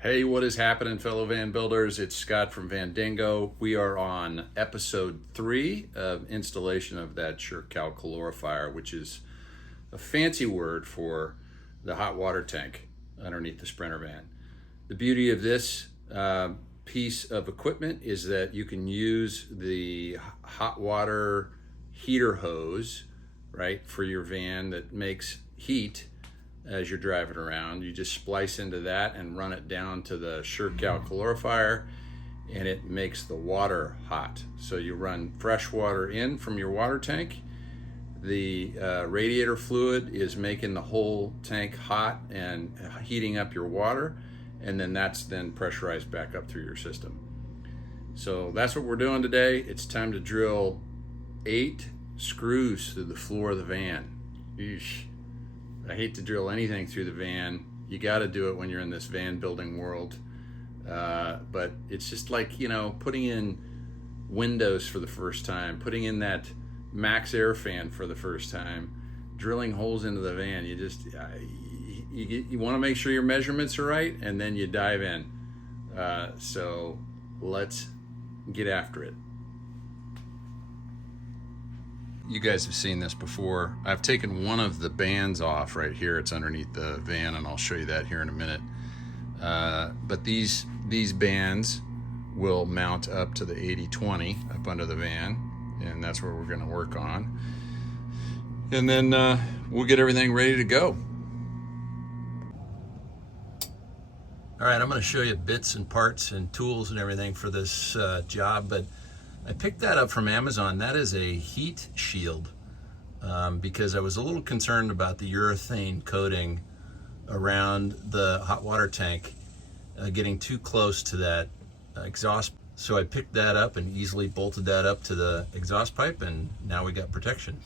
Hey, what is happening, fellow van builders? It's Scott from Vandingo. We are on episode 3 of installation of that Surecal Calorifier, which is a fancy word for the hot water tank underneath the Sprinter van. The beauty of this piece of equipment is that you can use the hot water heater hose, right, for your van that makes heat as you're driving around. You just splice into that and run it down to the Surecal Calorifier, and it makes the water hot. So you run fresh water in from your water tank. The radiator fluid is making the whole tank hot and heating up your water, and then that's then pressurized back up through your system. So that's what we're doing today. It's time to drill 8 screws through the floor of the van. Eesh. I hate to drill anything through the van. You got to do it when you're in this van building world. But it's just like, putting in windows for the first time, putting in that max air fan for the first time, drilling holes into the van. You want to make sure your measurements are right, and then you dive in. So let's get after it. You guys have seen this before. I've taken one of the bands off right here. It's underneath the van, and I'll show you that here in a minute. But these bands will mount up to the 80-20 up under the van, and that's where we're going to work on. And then we'll get everything ready to go. All right, I'm going to show you bits and parts and tools and everything for this job, but I picked that up from Amazon. That is a heat shield because I was a little concerned about the urethane coating around the hot water tank getting too close to that exhaust. So I picked that up and easily bolted that up to the exhaust pipe, and now we got protection.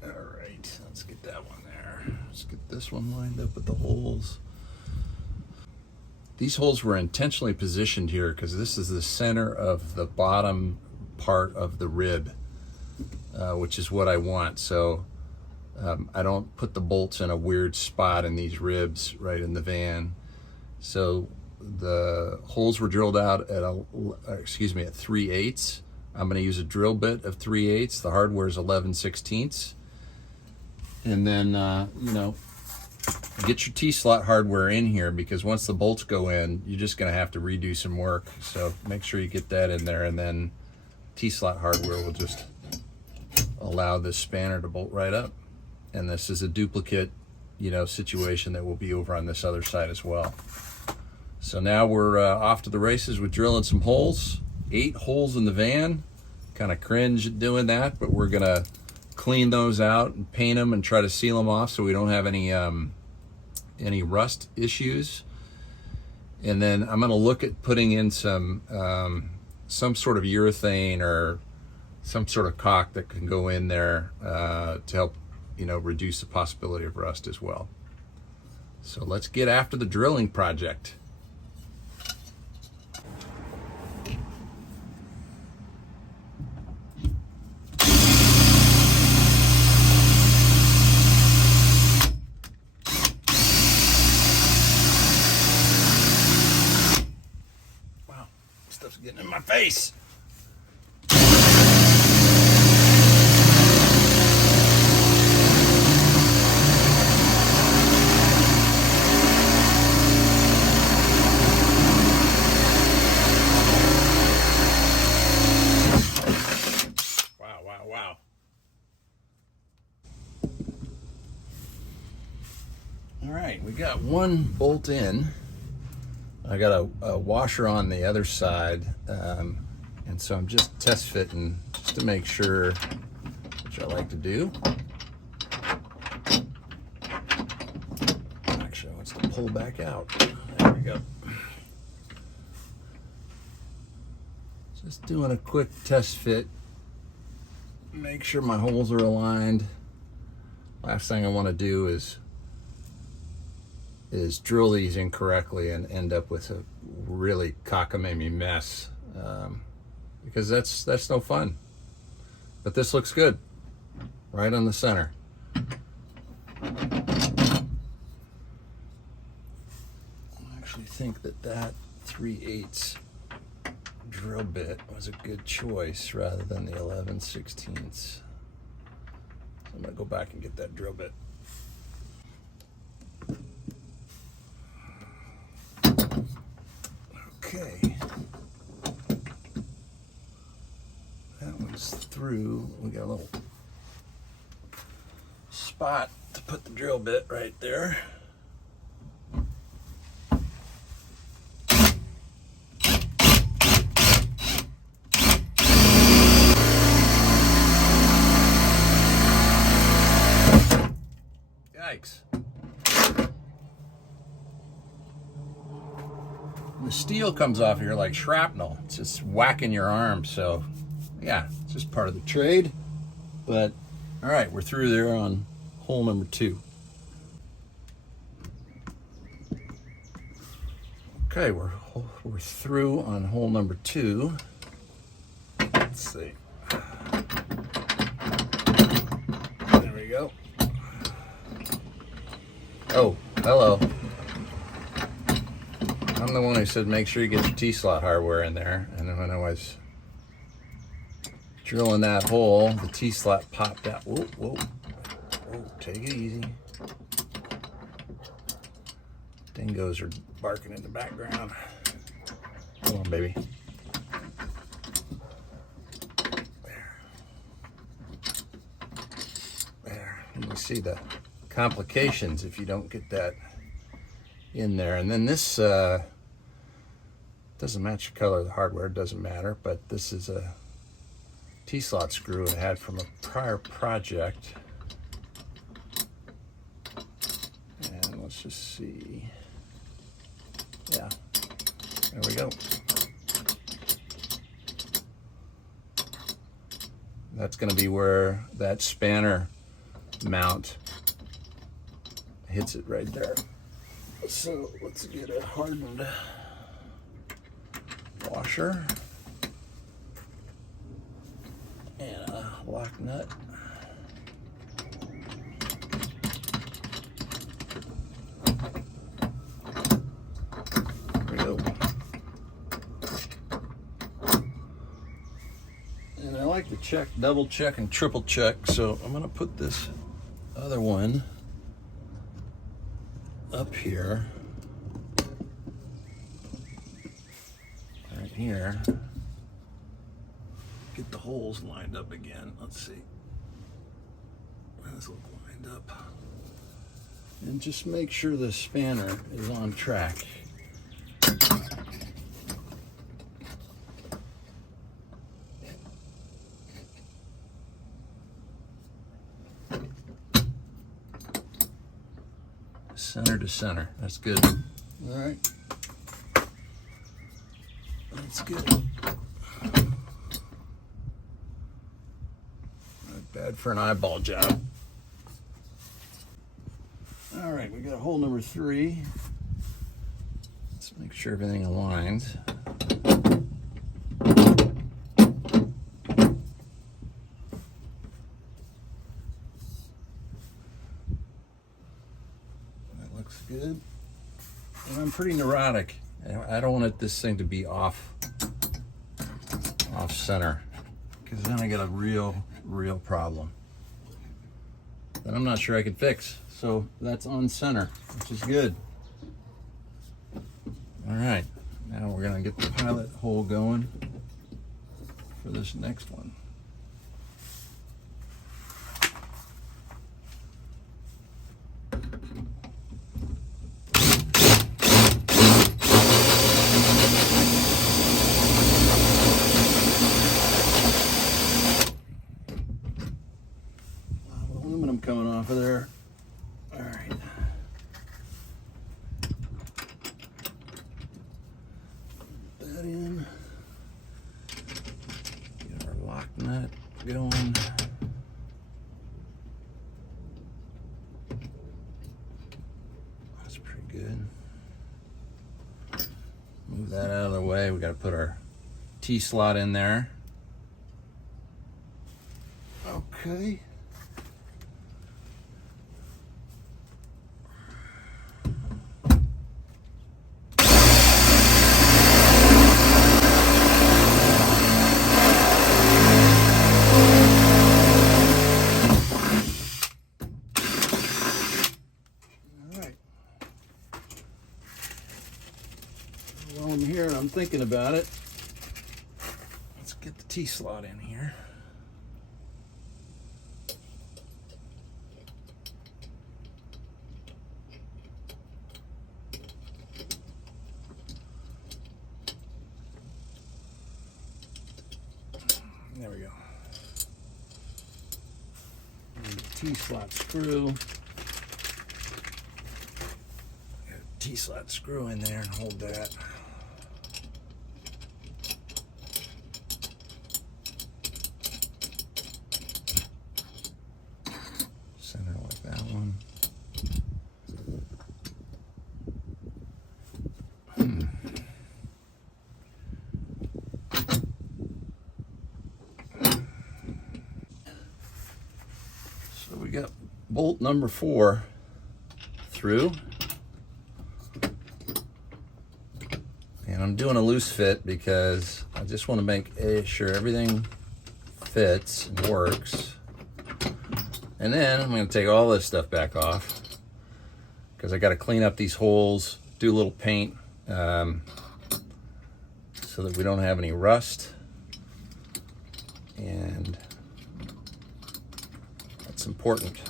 All right, let's get that one there. Let's get this one lined up with the holes. These holes were intentionally positioned here because this is the center of the bottom part of the rib, which is what I want. So I don't put the bolts in a weird spot in these ribs right in the van. So the holes were drilled out at 3/8. I'm going to use a drill bit of 3/8. The hardware is 11/16. And then, get your T-slot hardware in here, because once the bolts go in, you're just going to have to redo some work. So make sure you get that in there, and then T-slot hardware will just allow this spanner to bolt right up. And this is a duplicate, situation that will be over on this other side as well. So now we're off to the races with drilling some holes. 8 holes in the van. Kind of cringe at doing that, but we're going to clean those out and paint them and try to seal them off so we don't have any rust issues. And then I'm going to look at putting in some sort of urethane or some sort of caulk that can go in there to help reduce the possibility of rust as well. So let's get after the drilling project. Stuff's getting in my face. Wow. All right, we got one bolt in. I got a washer on the other side, and so I'm just test fitting just to make sure, which I like to do. Actually, I want to pull back out. There we go. Just doing a quick test fit. Make sure my holes are aligned. Last thing I want to do is drill these incorrectly and end up with a really cockamamie mess, because that's no fun. But this looks good, right on the center. actually think that that 3/8 drill bit was a good choice rather than the 11/16. So I'm gonna go back and get that drill bit. Okay. That one's through. We got a little spot to put the drill bit right there. Yikes. The steel comes off here like shrapnel. It's just whacking your arm. So yeah, it's just part of the trade. But all right, we're through there on hole number 2. Okay, we're through on hole number 2. Let's see. There we go. Oh, hello. I'm the one who said make sure you get your T-slot hardware in there. And then when I was drilling that hole, the T-slot popped out. Whoa, whoa. Whoa, take it easy. Dingoes are barking in the background. Come on, baby. There. You can see the complications if you don't get that in there. And then this doesn't match the color of the hardware, it doesn't matter, but this is a T-slot screw I had from a prior project. And let's just see. Yeah, there we go. That's going to be where that spanner mount hits it right there. So let's get a hardened washer and a lock nut. There we go. And I like to check, double check, and triple check, so I'm going to put this other one up here, right here. Get the holes lined up again. Let's see. This will lined up. And just make sure the spanner is on track. Center to center. That's good. All right. That's good. Not bad for an eyeball job. All right, we got hole number 3. Let's make sure everything aligns. Good. And I'm pretty neurotic. I don't want this thing to be off center, because then I get a real problem that I'm not sure I can fix. So that's on center, which is good. All right, now we're gonna get the pilot hole going for this next one. Coming off of there. All right. Put that in. Get our lock nut going. That's pretty good. Move that out of the way. We got to put our T-slot in there. Okay. I'm here and I'm thinking about it, let's get the T-slot in here. There we go. And the T-slot screw. Got a T-slot screw in there and hold that. Center like that one. So we got bolt number 4 through. And I'm doing a loose fit because I just want to make sure everything fits and works. And then I'm going to take all this stuff back off because I got to clean up these holes, do a little paint so that we don't have any rust. And that's important.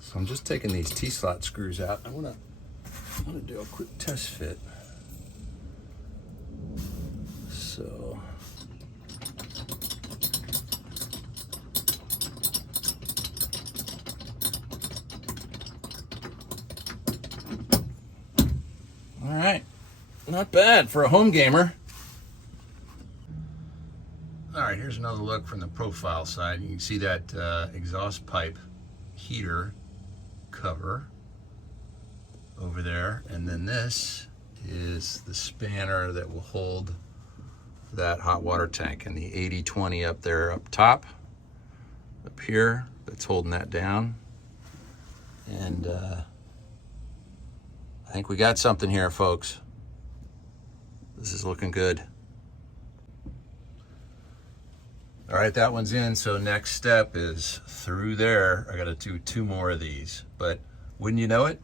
So I'm just taking these T-slot screws out. I want to do a quick test fit. So all right, not bad for a home gamer. All right, here's another look from the profile side. You can see that exhaust pipe heater cover over there, and then this is the spanner that will hold that hot water tank, and the 80-20 up there up top, up here, that's holding that down. And I think we got something here, folks. This is looking good. All right, that one's in, so next step is through there. I gotta do 2 more of these, but wouldn't you know it,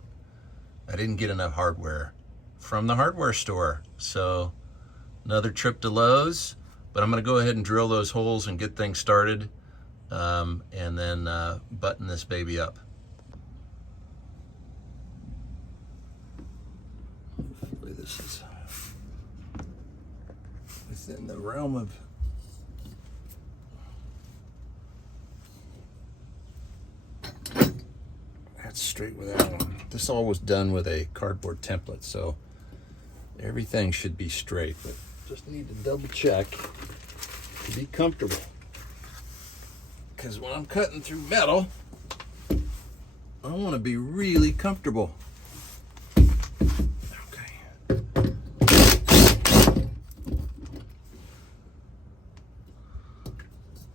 I didn't get enough hardware from the hardware store. So another trip to Lowe's, but I'm gonna go ahead and drill those holes and get things started, and then button this baby up. Hopefully this is within the realm of that's straight with that one. This all was done with a cardboard template, so everything should be straight, but just need to double check to be comfortable. Because when I'm cutting through metal, I want to be really comfortable. Okay.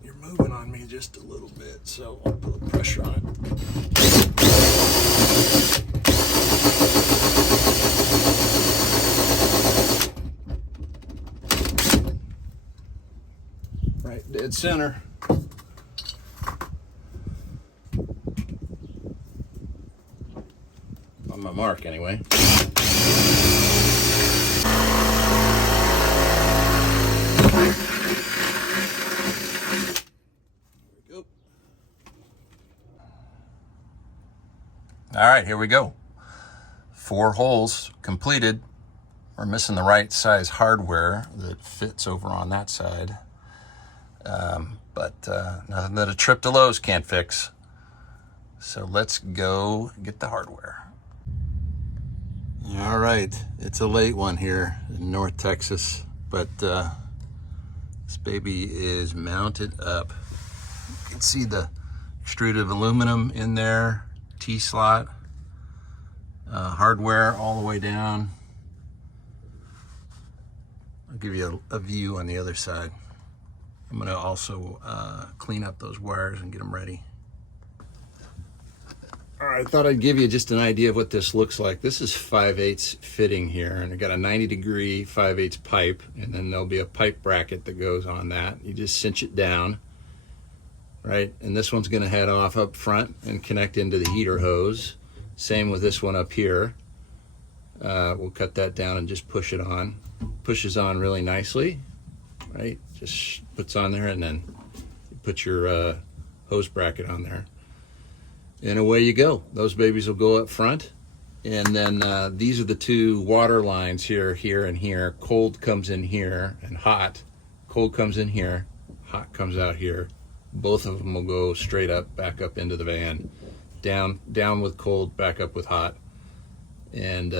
You're moving on me just a little bit, so I'll put the pressure on it. Right dead center. On my mark, anyway. All right, here we go. 4 holes completed. We're missing the right size hardware that fits over on that side. But nothing that a trip to Lowe's can't fix. So let's go get the hardware. All right, it's a late one here in North Texas, but this baby is mounted up. You can see the extruded aluminum in there, T-slot, hardware all the way down. I'll give you a view on the other side. I'm gonna also clean up those wires and get them ready. All right, I thought I'd give you just an idea of what this looks like. This is 5/8 fitting here, and I got a 90-degree 5/8 pipe, and then there'll be a pipe bracket that goes on that. You just cinch it down, right? And this one's gonna head off up front and connect into the heater hose. Same with this one up here. We'll cut that down and just push it on. Pushes on really nicely, right? Just puts on there, and then you put your hose bracket on there. And away you go. Those babies will go up front. And then these are the two water lines here, here, and here. Cold comes in here, and hot. Cold comes in here, hot comes out here. Both of them will go straight up, back up into the van. Down with cold, back up with hot. And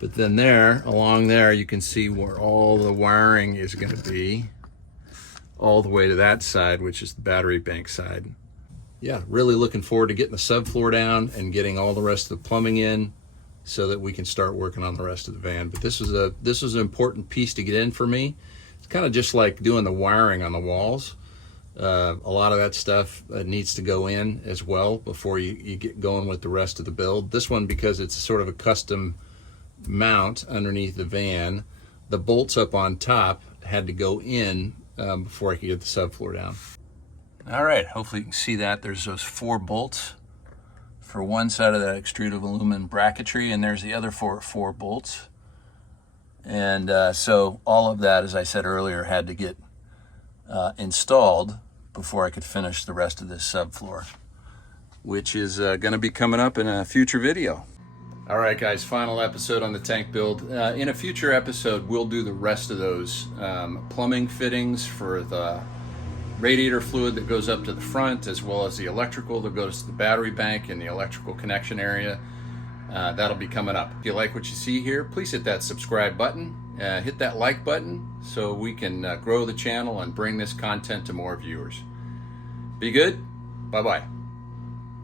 but then there, along there, you can see where all the wiring is going to be, all the way to that side, which is the battery bank side. Yeah, really looking forward to getting the subfloor down and getting all the rest of the plumbing in so that we can start working on the rest of the van. But this is an important piece to get in for me. It's kind of just like doing the wiring on the walls. A lot of that stuff needs to go in as well before you get going with the rest of the build. This one, because it's sort of a custom mount underneath the van, the bolts up on top had to go in before I could get the subfloor down. All right, hopefully you can see that. There's those 4 bolts for one side of that extruded aluminum bracketry, and there's the other four bolts. And so all of that, as I said earlier, had to get installed before I could finish the rest of this subfloor, which is going to be coming up in a future video. All right, guys, final episode on the tank build. In a future episode, we'll do the rest of those plumbing fittings for the radiator fluid that goes up to the front, as well as the electrical that goes to the battery bank and the electrical connection area. That'll be coming up. If you like what you see here, please hit that subscribe button, hit that like button so we can grow the channel and bring this content to more viewers. Be good. Bye-bye.